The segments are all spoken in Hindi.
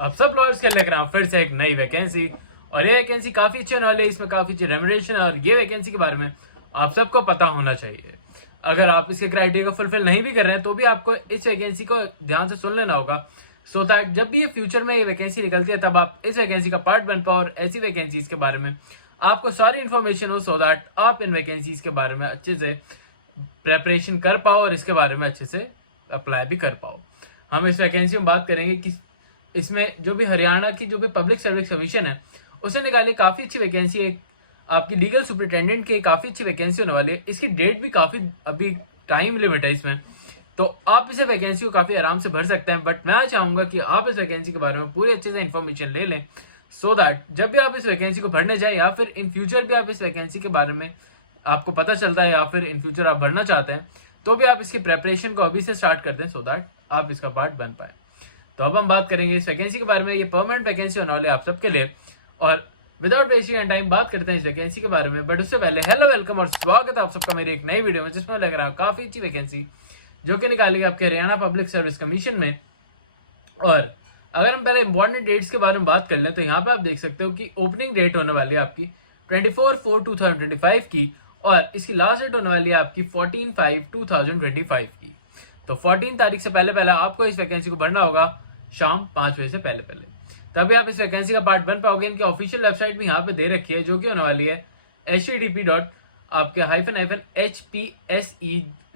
अब सब लॉयर्स के लेकर आए फिर से एक नई वैकेंसी। और ये वैकेंसी काफी अच्छी होने वाली है, इसमें काफी अच्छी रेम्युनरेशन है और ये वैकेंसी के बारे में आप सबको पता होना चाहिए। अगर आप इसके क्राइटेरिया को फुलफिल नहीं भी कर रहे हैं तो भी आपको इस वैकेंसी को ध्यान से सुन लेना होगा, सो दैट जब भी ये फ्यूचर में ये वैकेंसी निकलती है तब आप इस वैकेंसी का पार्ट बन पाओ और ऐसी वैकेंसीज के बारे में आपको सारी इन्फॉर्मेशन हो, सो दैट आप इन वैकेंसीज के बारे में अच्छे से प्रेपरेशन कर पाओ और इसके बारे में अच्छे से अप्लाई भी कर पाओ। हम इस वैकेंसी में बात करेंगे कि इसमें जो भी हरियाणा की जो भी पब्लिक सर्विस कमीशन है उसने निकाली काफ़ी अच्छी वैकेंसी है। आपकी लीगल सुपरिटेंडेंट की काफ़ी अच्छी वैकेंसी होने वाली है। इसकी डेट भी काफ़ी अभी टाइम लिमिट है इसमें, तो आप इसे वैकेंसी को काफ़ी आराम से भर सकते हैं। बट मैं चाहूँगा कि आप इस वैकेंसी के बारे में पूरी अच्छे से इन्फॉर्मेशन ले लें, सो दैट जब भी आप इस वैकेंसी को भरने जाए या फिर इन फ्यूचर भी आप इस वैकेंसी के बारे में आपको पता चलता है या फिर इन फ्यूचर आप भरना चाहते हैं तो भी आप इसकी प्रेपरेशन को अभी से स्टार्ट कर दें, सो दैट आप इसका पार्ट बन पाए। तो अब हम बात करेंगे इस वैकेंसी के बारे में। ये परमानेंट वैकेंसी होने वाली है आप सबके लिए। और विदाउट वेस्टिंग एंड टाइम बात करते हैं इस वैकेंसी के बारे में। बट उससे पहले हेलो, वेलकम और स्वागत है आप सबका मेरी एक नई वीडियो में, जिसमें लग रहा है काफी अच्छी वैकेंसी जो कि निकाली गई आपके हरियाणा पब्लिक सर्विस कमीशन में। और अगर हम पहले इंपॉर्टेंट डेट्स के बारे में बात कर लें तो यहाँ पे आप देख सकते हो कि ओपनिंग डेट होने वाली है आपकी 24/4/2025 की और इसकी लास्ट डेट होने वाली है आपकी 14/5/2025 की। तो 14 तारीख से पहले पहले आपको इस वैकेंसी को भरना होगा शाम 5 बजे से पहले पहले, तभी आप इस वैकेंसी का पार्ट बन पाओगे। इनकी ऑफिशियल वेबसाइट भी यहाँ पे दे रखी है जो कि होने वाली है http. आपके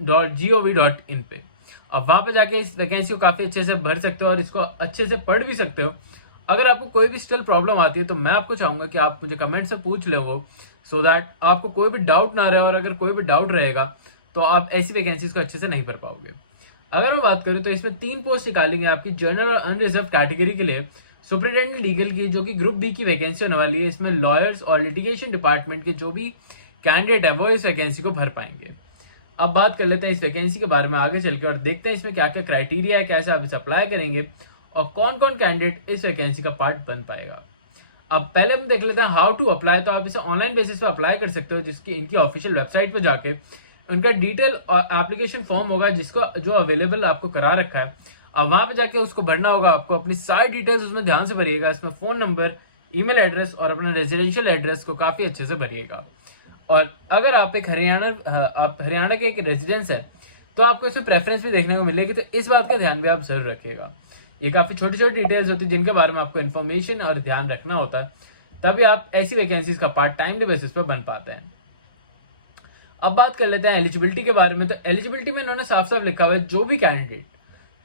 -hpse.gov.in पे। अब वहां पे जाके इस वैकेंसी को काफी अच्छे से भर सकते हो और इसको अच्छे से पढ़ भी सकते हो। अगर आपको कोई भी स्टिल प्रॉब्लम आती है तो मैं आपको चाहूंगा कि आप मुझे कमेंट से पूछ लो वो, सो दैट आपको कोई भी डाउट ना रहे। और अगर कोई भी डाउट रहेगा तो आप ऐसी वैकेंसीज को अच्छे से नहीं भर पाओगे। अगर मैं बात करूं तो इसमें 3 पोस्ट निकाली गई आपकी जनरल और अनरिजर्व कैटेगरी के लिए सुपरिटेंडेंट लीगल की, जो कि ग्रुप बी की वैकेंसी होने वाली है। इसमें लॉयर्स और लिटिगेशन डिपार्टमेंट के जो भी कैंडिडेट है वो इस वैकेंसी को भर पाएंगे। अब बात कर लेते हैं इस वैकेंसी के बारे में आगे चल के और देखते हैं इसमें क्या क्या क्राइटेरिया है, कैसे आप इसे अप्लाई करेंगे और कौन कौन कैंडिडेट इस वैकेंसी का पार्ट बन पाएगा। अब पहले हम देख लेते हैं हाउ टू अप्लाई। तो आप इसे ऑनलाइन बेसिस पे अप्लाई कर सकते हो, जिसकी इनकी ऑफिशियल वेबसाइट पे जाके उनका डिटेल एप्लीकेशन फॉर्म होगा जिसको जो अवेलेबल आपको करा रखा है। अब वहां पे जाके उसको भरना होगा आपको। अपनी सारी डिटेल्स उसमें ध्यान से भरिएगा। इसमें फोन नंबर, ईमेल एड्रेस और अपना रेजिडेंशियल एड्रेस को काफी अच्छे से भरिएगा। और अगर आप हरियाणा के एक रेजिडेंस है तो आपको इसमें प्रेफरेंस भी देखने को मिलेगी, तो इस बात का ध्यान भी आप जरूर रखिएगा। ये काफी छोटी छोटी डिटेल्स होती है जिनके बारे में आपको इन्फॉर्मेशन और ध्यान रखना होता है, तभी आप ऐसी वैकेंसीज का पार्ट टाइमली बेसिस पे बन पाते हैं। अब बात कर लेते हैं एलिजिबिलिटी के बारे में। तो एलिजिबिलिटी में इन्होंने साफ साफ लिखा हुआ है जो भी कैंडिडेट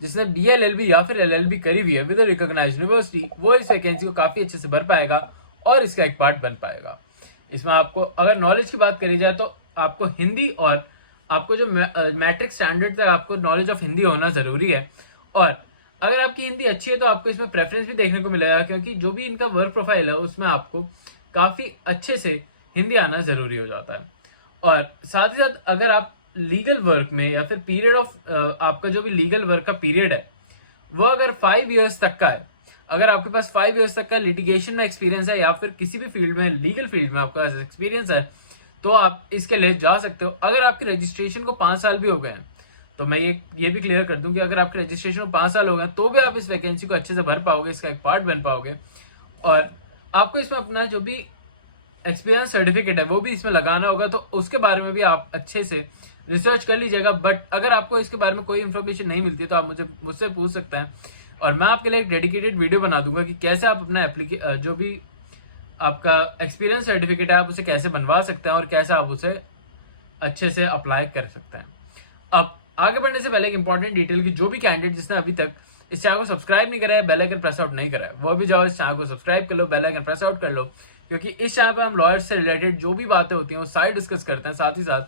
जिसने BLLB या फिर LLB करी हुई है विद रिकॉग्नाइज्ड यूनिवर्सिटी वो इस वैकेंसी को काफी अच्छे से भर पाएगा और इसका एक पार्ट बन पाएगा। इसमें आपको अगर नॉलेज की बात करी जाए तो आपको हिंदी और आपको जो मैट्रिक स्टैंडर्ड तक आपको नॉलेज ऑफ हिंदी होना जरूरी है। और अगर आपकी हिंदी अच्छी है तो आपको इसमें प्रेफरेंस भी देखने को मिलेगा, क्योंकि जो भी इनका वर्क प्रोफाइल है उसमें आपको काफी अच्छे से हिंदी आना जरूरी हो जाता है। और साथ ही साथ अगर आप लीगल वर्क में या फिर पीरियड ऑफ आपका जो भी लीगल वर्क का पीरियड है वो अगर 5 इयर्स तक का है, अगर आपके पास 5 इयर्स तक का लिटिगेशन में एक्सपीरियंस है या फिर किसी भी फील्ड में लीगल फील्ड में आपका एक्सपीरियंस है तो आप इसके लिए जा सकते हो। अगर आपके रजिस्ट्रेशन को 5 साल भी हो गए हैं तो मैं ये भी क्लियर कर दूं कि अगर आपके रजिस्ट्रेशन को 5 साल हो गए तो भी आप इस वैकेंसी को अच्छे से भर पाओगे, इसका एक पार्ट बन पाओगे। और आपको इसमें अपना जो भी एक्सपीरियंस सर्टिफिकेट है वो भी इसमें लगाना होगा, तो उसके बारे में भी आप अच्छे से रिसर्च कर लीजिएगा। बट अगर आपको इसके बारे में कोई इन्फॉर्मेशन नहीं मिलती तो आप मुझसे पूछ सकते हैं और मैं आपके लिए एक डेडिकेटेड वीडियो बना दूंगा कि कैसे आप अपना जो भी आपका एक्सपीरियंस सर्टिफिकेट है आप उसे कैसे बनवा सकते हैं और कैसे आप उसे अच्छे से अप्लाई कर सकते हैं। अब आगे बढ़ने से पहले एक इंपॉर्टेंट डिटेल की जो भी कैंडिडेट जिसने अभी तक इस चैनल को सब्सक्राइब नहीं करा है, बेल आइकन प्रेस आउट नहीं करा है, वो भी जाओ इस चैनल को सब्सक्राइब कर लो, बेल आइकन प्रेस आउट कर लो, क्योंकि इस चैनल पर हम लॉयर्स से रिलेटेड जो भी बातें होती हैं वो सारी डिस्कस करते हैं। साथ ही साथ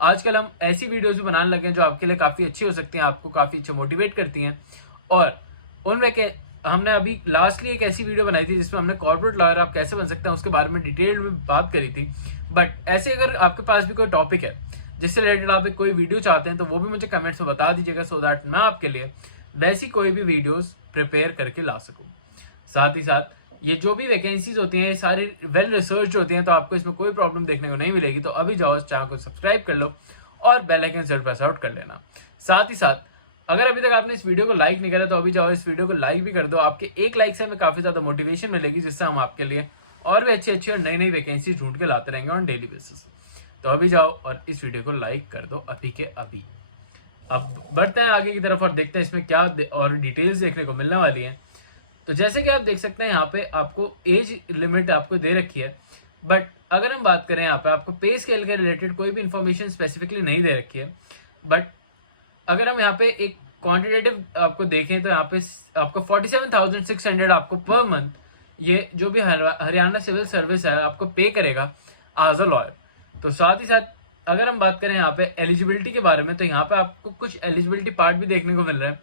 आजकल हम ऐसी वीडियोस भी बनाने लगे हैं जो आपके लिए काफी अच्छी हो सकती हैं, आपको काफी अच्छा मोटिवेट करती हैं। और उनमें के हमने अभी लास्टली एक ऐसी वीडियो बनाई थी जिसमें हमने कॉर्पोरेट लॉयर आप कैसे बन सकते हैं उसके बारे में डिटेल में बात करी थी। बट ऐसे अगर आपके पास भी कोई टॉपिक है जिससे रिलेटेड आप कोई वीडियो चाहते हैं तो वो भी मुझे कमेंट्स में बता दीजिएगा, सो दैट मैं आपके लिए वैसी कोई भी वीडियोस प्रिपेयर करके ला सकूं। साथ ही साथ ये जो भी वैकेंसीज होती हैं ये सारी वेल रिसर्च होती हैं, तो आपको इसमें कोई प्रॉब्लम देखने को नहीं मिलेगी। तो अभी जाओ इस चैनल को सब्सक्राइब कर लो और बेल आइकन जरूर प्रेस आउट कर लेना। साथ ही साथ अगर अभी तक आपने इस वीडियो को लाइक नहीं करा तो अभी जाओ इस वीडियो को लाइक भी कर दो। आपके एक लाइक से हमें काफी ज्यादा मोटिवेशन मिलेगी, जिससे हम आपके लिए और भी अच्छी अच्छी और नई नई वैकेंसी ढूंढ के लाते रहेंगे ऑन डेली बेसिस। तो अभी जाओ और इस वीडियो को लाइक कर दो अभी के अभी। अब बढ़ते हैं आगे की तरफ और देखते हैं इसमें क्या और डिटेल्स देखने को मिलने वाली है। तो जैसे कि आप देख सकते हैं यहाँ पे आपको एज लिमिट आपको दे रखी है, बट अगर हम बात करें यहाँ पे आपको पे स्केल के रिलेटेड कोई भी इंफॉर्मेशन स्पेसिफिकली नहीं दे रखी है। बट अगर हम यहाँ पे एक क्वांटिटेटिव आपको देखें तो यहाँ पे आपको 47,600 आपको पर मंथ ये जो भी हरियाणा सिविल सर्विस है आपको पे करेगा एज अ लॉयर। तो साथ ही साथ अगर हम बात करें यहाँ पे एलिजिबिलिटी के बारे में, तो यहाँ पे आपको कुछ एलिजिबिलिटी पार्ट भी देखने को मिल रहा है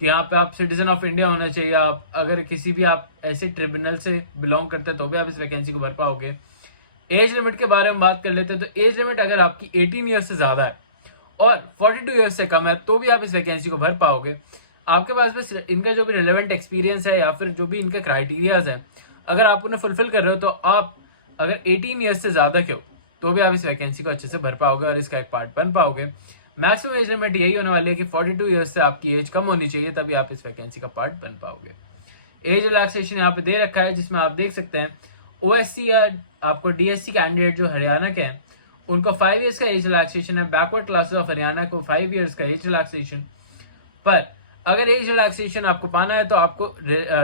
कि यहाँ पे आप सिटीजन ऑफ इंडिया होना चाहिए, आप अगर किसी भी आप ऐसे ट्रिब्यूनल से बिलोंग करते हैं तो भी आप इस वैकेंसी को भर पाओगे। एज लिमिट के बारे में बात कर लेते हैं तो एज लिमिट अगर आपकी 18 ईयर्स से ज्यादा है और 42 ईयर्स से कम है तो भी आप इस वैकेंसी को भर पाओगे। आपके पास बस इनका जो भी रिलेवेंट एक्सपीरियंस है या फिर जो भी इनके क्राइटेरियाज है अगर आप उन्हें फुलफिल कर रहे हो तो आप अगर 18 ईयर्स से ज्यादा के हो तो भी आप इस वैकेंसी को अच्छे से भर पाओगे और इसका एक पार्ट बन पाओगे। मैक्सिमम एज लिमिट यही होने वाली है कि 42 ईयर्स से आपकी एज कम होनी चाहिए, तभी आप इस वैकेंसी का पार्ट बन पाओगे। एज रिलैक्सेशन यहाँ पे दे रखा है, जिसमें आप देख सकते हैं ओएससी या आपको डीएससी कैंडिडेट जो हरियाणा के हैं उनको 5 इयर्स का एज रिलैक्सेशन है। बैकवर्ड क्लासेस ऑफ हरियाणा को 5 इयर्स का एज रिलैक्सेशन। पर अगर एज रिलैक्सेशन आपको पाना है तो आपको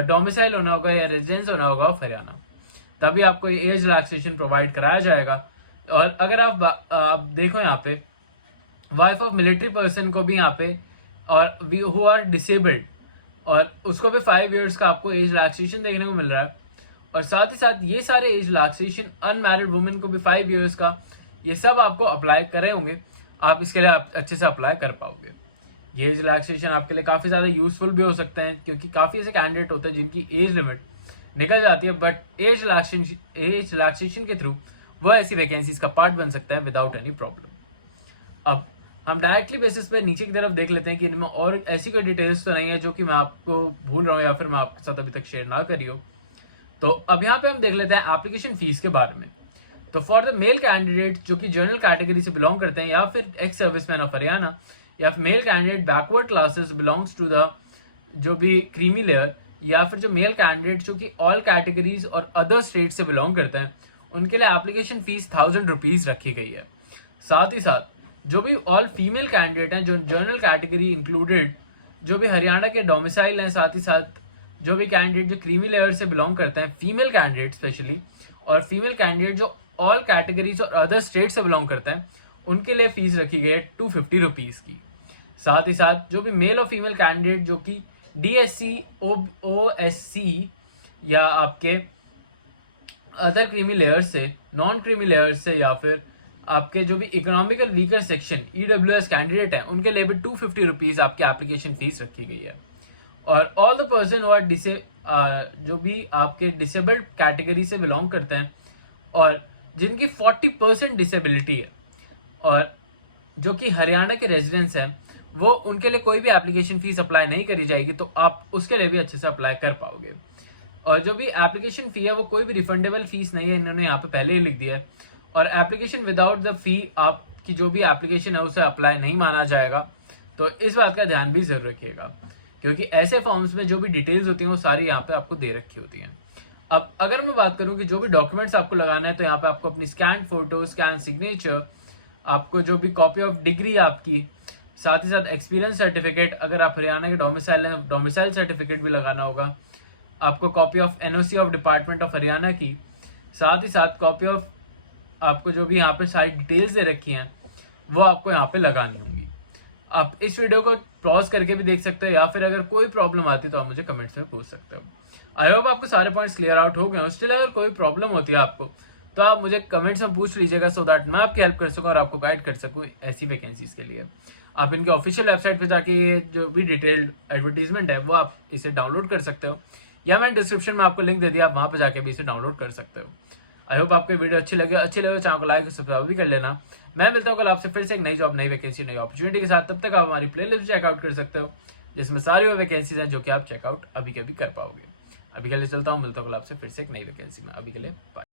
डोमिसाइल होना होगा या रेजिडेंस होना होगा ऑफ हरियाणा, तभी आपको एज रिलैक्सेशन प्रोवाइड कराया जाएगा। और अगर आप देखो यहाँ पे वाइफ ऑफ मिलिट्री पर्सन को भी यहाँ पे और हु आर डिसेबल्ड और उसको भी 5 इयर्स का आपको एज रिलैक्सेशन देखने को मिल रहा है। और साथ ही साथ ये सारे एज रिलैक्सेशन अनमैरिड वुमेन को भी 5 इयर्स का, ये सब आपको अप्लाई करे होंगे, आप इसके लिए आप अच्छे से अप्लाई कर पाओगे। ये एज रिलैक्सेशन आपके लिए काफी ज्यादा यूजफुल भी हो सकते हैं क्योंकि काफी ऐसे कैंडिडेट होते हैं जिनकी एज लिमिट निकल जाती है, बट एज रिलैक्सेशन के थ्रू वो ऐसी वैकेंसीज का पार्ट बन सकता है विदाउट एनी प्रॉब्लम। अब हम डायरेक्टली बेसिस पे नीचे की तरफ देख लेते हैं कि इनमें और ऐसी कोई डिटेल्स तो नहीं है जो कि मैं आपको भूल रहा हूँ या फिर मैं आपके साथ अभी तक शेयर ना करी हो। तो अब यहाँ पे हम देख लेते हैं एप्लीकेशन फीस के बारे में। तो फॉर द मेल कैंडिडेट जो कि जनरल कैटेगरी से बिलोंग करते हैं या फिर एक्स सर्विसमैन ऑफ हरियाणा या फिर male candidate backward classes belongs to the जो भी क्रीमी लेयर या फिर जो मेल कैंडिडेट जो कि ऑल कैटेगरीज और अदर स्टेट से बिलोंग करते हैं उनके लिए एप्लीकेशन फीस 1000 रुपीज रखी गई है। साथ ही साथ जो भी ऑल फीमेल कैंडिडेट हैं जो जनरल कैटेगरी इंक्लूडेड जो भी हरियाणा के डोमिसाइल हैं, साथ ही साथ जो भी कैंडिडेट जो क्रीमी लेयर से बिलोंग करते हैं फीमेल कैंडिडेट स्पेशली, और फीमेल कैंडिडेट जो ऑल कैटेगरीज और अदर स्टेट से बिलोंग करते हैं उनके लिए फीस रखी गई है 250 रुपीज की। साथ ही साथ जो भी मेल और फीमेल कैंडिडेट जो कि डीएससी ओएससी या आपके अदर क्रीमी लेयर्स से, नॉन क्रीमी लेयर्स से या फिर आपके जो भी economical weaker section EWS candidate हैं उनके लिए भी 250 रुपीज आपकी एप्लीकेशन फीस रखी गई है। और ऑल द पर्सन और जो भी आपके डिसेबल्ड कैटेगरी से बिलोंग करते हैं और जिनकी 40% डिसेबिलिटी है और जो कि हरियाणा के रेजिडेंट्स हैं वो उनके लिए कोई भी एप्लीकेशन फीस अप्लाई नहीं करी जाएगी, तो आप उसके लिए भी अच्छे से अप्लाई कर पाओगे। और जो भी एप्लीकेशन फी है वो कोई भी रिफंडेबल फीस नहीं है, इन्होंने यहाँ पे पहले ही लिख दिया है। और एप्लीकेशन विदाउट द फी आपकी जो भी एप्लीकेशन है उसे अप्लाई नहीं माना जाएगा, तो इस बात का ध्यान भी जरूर रखिएगा क्योंकि ऐसे फॉर्म्स में जो भी डिटेल्स होती हैं वो सारी यहाँ पे आपको दे रखी होती हैं। अब अगर मैं बात करूँ कि जो भी डॉक्यूमेंट्स आपको लगाना है तो यहाँ पे आपको अपनी स्कैन फोटो, स्कैन सिग्नेचर, आपको जो भी कॉपी ऑफ डिग्री आपकी, साथ ही साथ एक्सपीरियंस सर्टिफिकेट, अगर आप हरियाणा के डोमिसाइल हैं डोमिसाइल सर्टिफिकेट भी लगाना होगा, आपको copy of NOC of department of Haryana की, साथ ही साथ कॉपी ऑफ आपको जो भी यहाँ पे सारी डिटेल्स दे रखी हैं वो आपको यहाँ पे लगानी होंगी। आप इस वीडियो को पॉज करके भी देख सकते हो या फिर अगर कोई प्रॉब्लम आती है तो आप मुझे कमेंट्स में पूछ सकते हो। आई होप आपको सारे पॉइंट्स क्लियर आउट हो गए। स्टिल अगर कोई प्रॉब्लम होती है आपको तो आप मुझे कमेंट्स में पूछ लीजिएगा सो दैट मैं आपकी हेल्प कर सकूँ और आपको गाइड कर सकूँ ऐसी वैकेंसीज के लिए। आप इनके ऑफिशियल वेबसाइट पे जाके ये जो भी डिटेल्ड एडवर्टीजमेंट है वो आप इसे डाउनलोड कर सकते हो या मैंने डिस्क्रिप्शन में आपको लिंक दे दिया, आप वहाँ पे जाके भी इसे डाउनलोड कर सकते हो। आई होप आपको वीडियो अच्छी लगे चैनल को लाइक और सब्सक्राइब भी कर लेना। मैं मिलता हूँ कल आपसे फिर से एक नई जॉब, नई वैकेंसी, नई अपॉर्चुनिटी के साथ। तब तक आप हमारी प्लेलिस्ट चेकआउट कर सकते हो जिसमें सारी वो वैकेंसीज हैं जो कि आप चेकआउट अभी के भी कर पाओगे। अभी के लिए चलता हूँ, मिलता हूँ कल आपसे फिर से एक नई वैकेंसी में। अभी के लिए बाय।